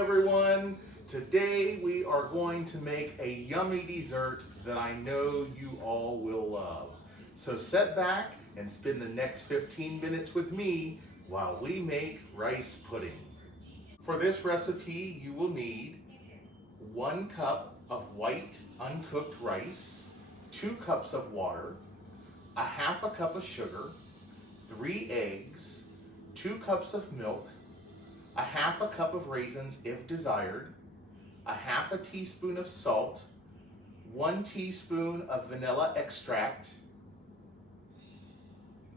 everyone. Today we are going to make a yummy dessert that I know you all will love. So sit back and spend the next 15 minutes with me while we make rice pudding. For this recipe, you will need 1 cup of white uncooked rice, 2 cups of water, 1/2 cup of sugar, 3 eggs, 2 cups of milk, 1/2 cup of raisins if desired, 1/2 teaspoon of salt, 1 teaspoon of vanilla extract,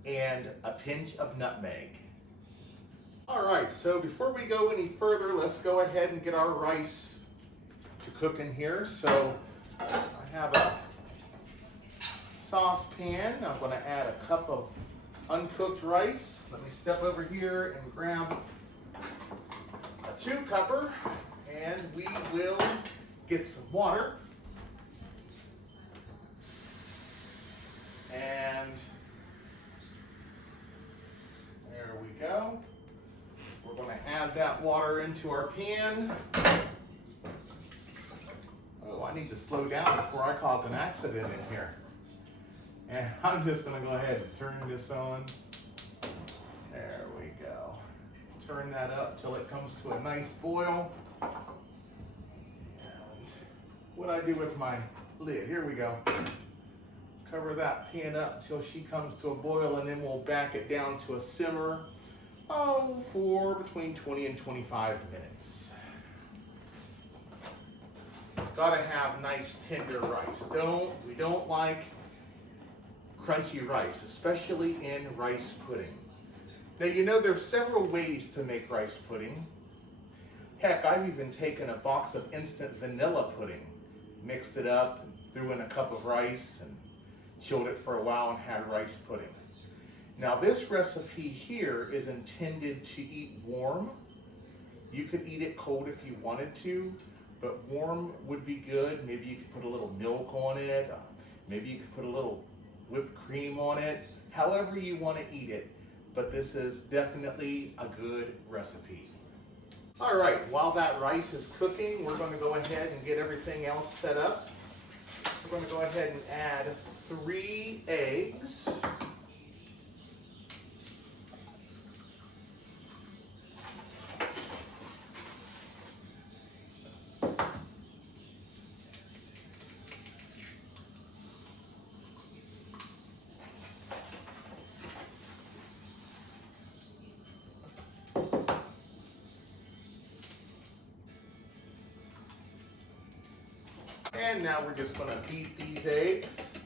and a pinch of nutmeg. All right, so before we go any further, let's go ahead and get our rice to cook in here. So I have a saucepan. I'm going to add a cup of uncooked rice. Let me step over here and grab a 2-cupper, and we will get some water. And there we go. We're going to add that water into our pan. Oh, I need to slow down before I cause an accident in here. And I'm just going to go ahead and turn this on. There we go. Turn that up till it comes to a nice boil. And what I do with my lid, here we go. Cover that pan up till she comes to a boil, and then we'll back it down to a simmer, for between 20 and 25 minutes. Gotta have nice tender rice. We don't like crunchy rice, especially in rice pudding. Now, you know there's several ways to make rice pudding. Heck, I've even taken a box of instant vanilla pudding, mixed it up, threw in a cup of rice, and chilled it for a while and had rice pudding. Now, this recipe here is intended to eat warm. You could eat it cold if you wanted to, but warm would be good. Maybe you could put a little milk on it. Maybe you could put a little whipped cream on it. However you want to eat it. But this is definitely a good recipe. All right, while that rice is cooking, we're going to go ahead and get everything else set up. We're going to go ahead and add 3 eggs. And now we're just going to beat these eggs.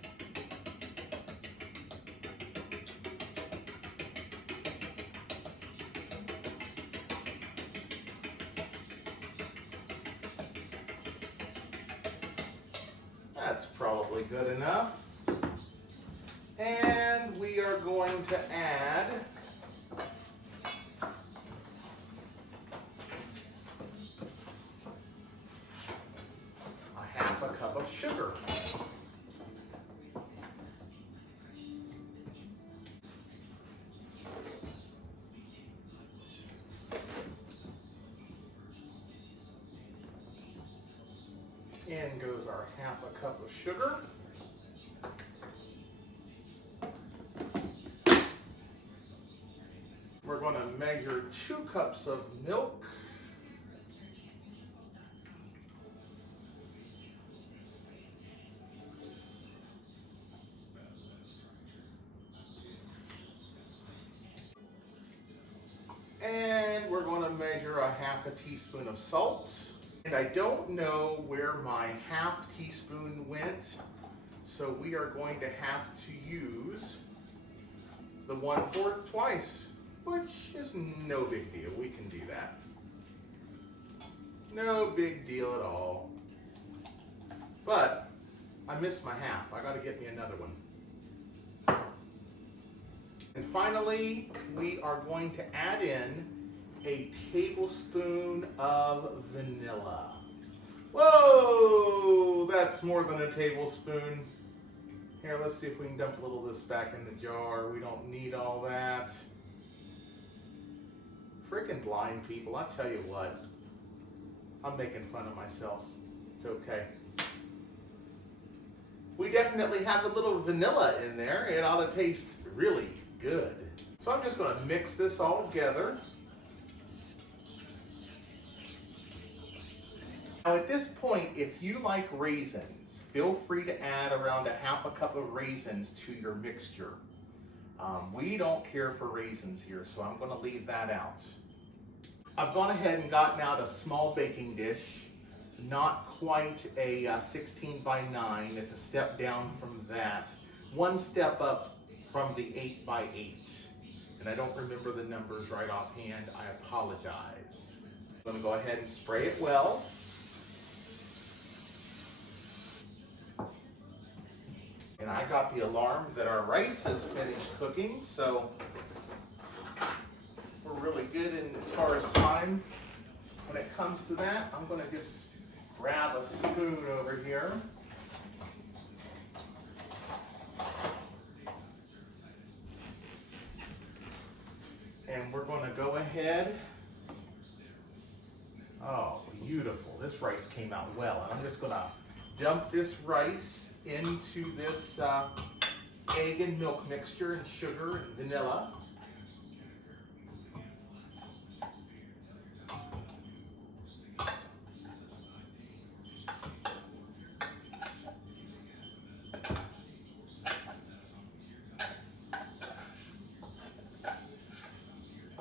That's probably good enough. And we are going to add a cup of sugar. In goes our 1/2 cup of sugar. We're going to measure 2 cups of milk. And we're going to measure a 1/2 teaspoon of salt. And I don't know where my 1/2 teaspoon went, so we are going to have to use the 1/4 twice, which is no big deal. We can do that. No big deal at all. But I missed my 1/2. I got to get me another one. And finally, we are going to add in a tablespoon of vanilla. Whoa, that's more than a tablespoon. Here, let's see if we can dump a little of this back in the jar. We don't need all that. Freaking blind people, I tell you what. I'm making fun of myself. It's okay. We definitely have a little vanilla in there. It ought to taste really good. So I'm just going to mix this all together. Now at this point, if you like raisins, feel free to add around a half a cup of raisins to your mixture. We don't care for raisins here, so I'm going to leave that out. I've gone ahead and gotten out a small baking dish, not quite a 16 by 9. It's a step down from that. One step up from the 8 by 8. And I don't remember the numbers right offhand. I apologize. I'm going to go ahead and spray it well. And I got the alarm that our rice has finished cooking, so we're really good in as far as time. When it comes to that, I'm going to just grab a spoon over here. And we're going to go ahead. Oh, beautiful. This rice came out well. And I'm just going to dump this rice into this egg and milk mixture and sugar and vanilla.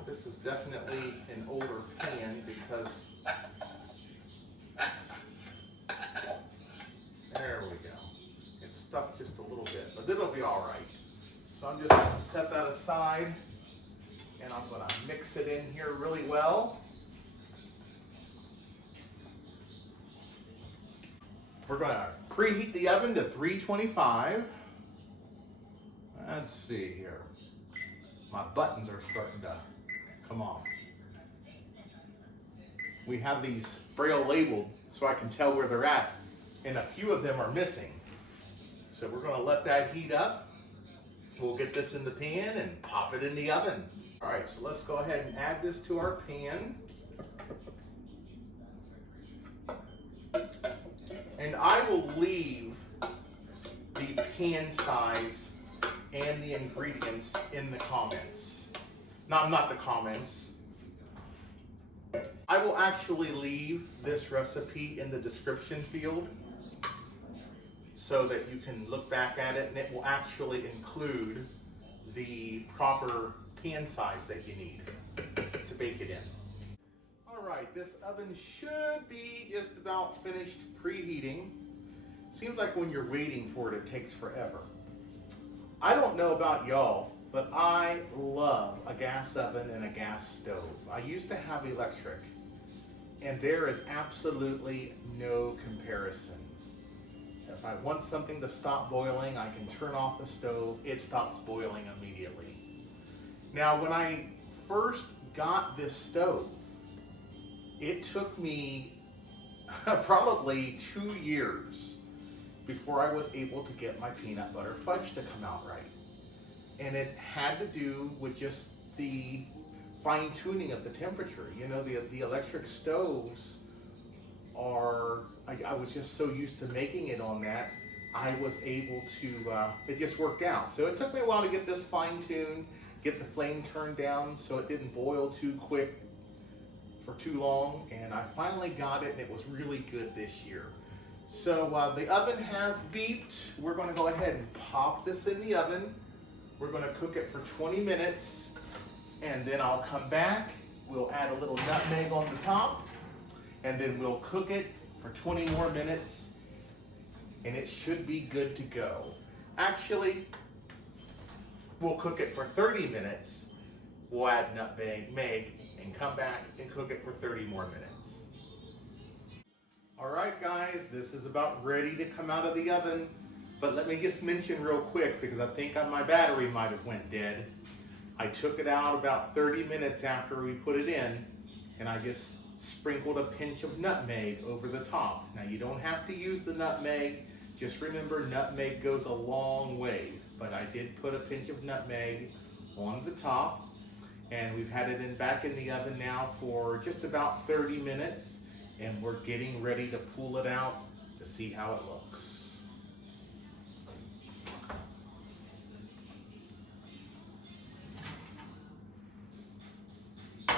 This is definitely an older pan because there we go. It's stuck just a little bit, but it'll be all right. So I'm just going to set that aside and I'm going to mix it in here really well. We're going to preheat the oven to 325. Let's see here. My buttons are starting to come off. We have these Braille labeled so I can tell where they're at, and a few of them are missing. So we're going to let that heat up. We'll get this in the pan and pop it in the oven. All right, so let's go ahead and add this to our pan. And I will leave the pan size and the ingredients in the comments. No, not the comments. I will actually leave this recipe in the description field so that you can look back at it, and it will actually include the proper pan size that you need to bake it in. All right, this oven should be just about finished preheating. Seems like when you're waiting for it, it takes forever. I don't know about y'all, but I love a gas oven and a gas stove. I used to have electric, and there is absolutely no comparison. If I want something to stop boiling, I can turn off the stove. It stops boiling immediately. Now, when I first got this stove, it took me probably 2 years before I was able to get my peanut butter fudge to come out right. And it had to do with just the fine tuning of the temperature. You know, the electric stoves are, I was just so used to making it on that, I was able to, it just worked out. So it took me a while to get this fine tuned, get the flame turned down so it didn't boil too quick for too long. And I finally got it, and it was really good this year. So the oven has beeped. We're going to go ahead and pop this in the oven. We're going to cook it for 20 minutes, and then I'll come back. We'll add a little nutmeg on the top, and then we'll cook it for 20 more minutes, and it should be good to go. Actually, we'll cook it for 30 minutes. We'll add nutmeg and come back and cook it for 30 more minutes. All right, guys, this is about ready to come out of the oven. But let me just mention real quick, because I think my battery might have went dead. I took it out about 30 minutes after we put it in, and I just sprinkled a pinch of nutmeg over the top. Now, you don't have to use the nutmeg. Just remember, nutmeg goes a long ways. But I did put a pinch of nutmeg on the top, and we've had it back in the oven now for just about 30 minutes. and we're getting ready to pull it out to see how it looks. I'll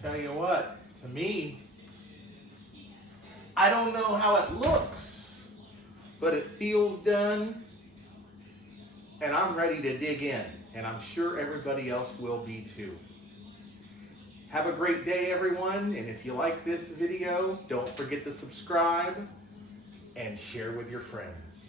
tell you what, to me, I don't know how it looks, but it feels done, and I'm ready to dig in, and I'm sure everybody else will be too. Have a great day, everyone, and if you like this video, don't forget to subscribe and share with your friends.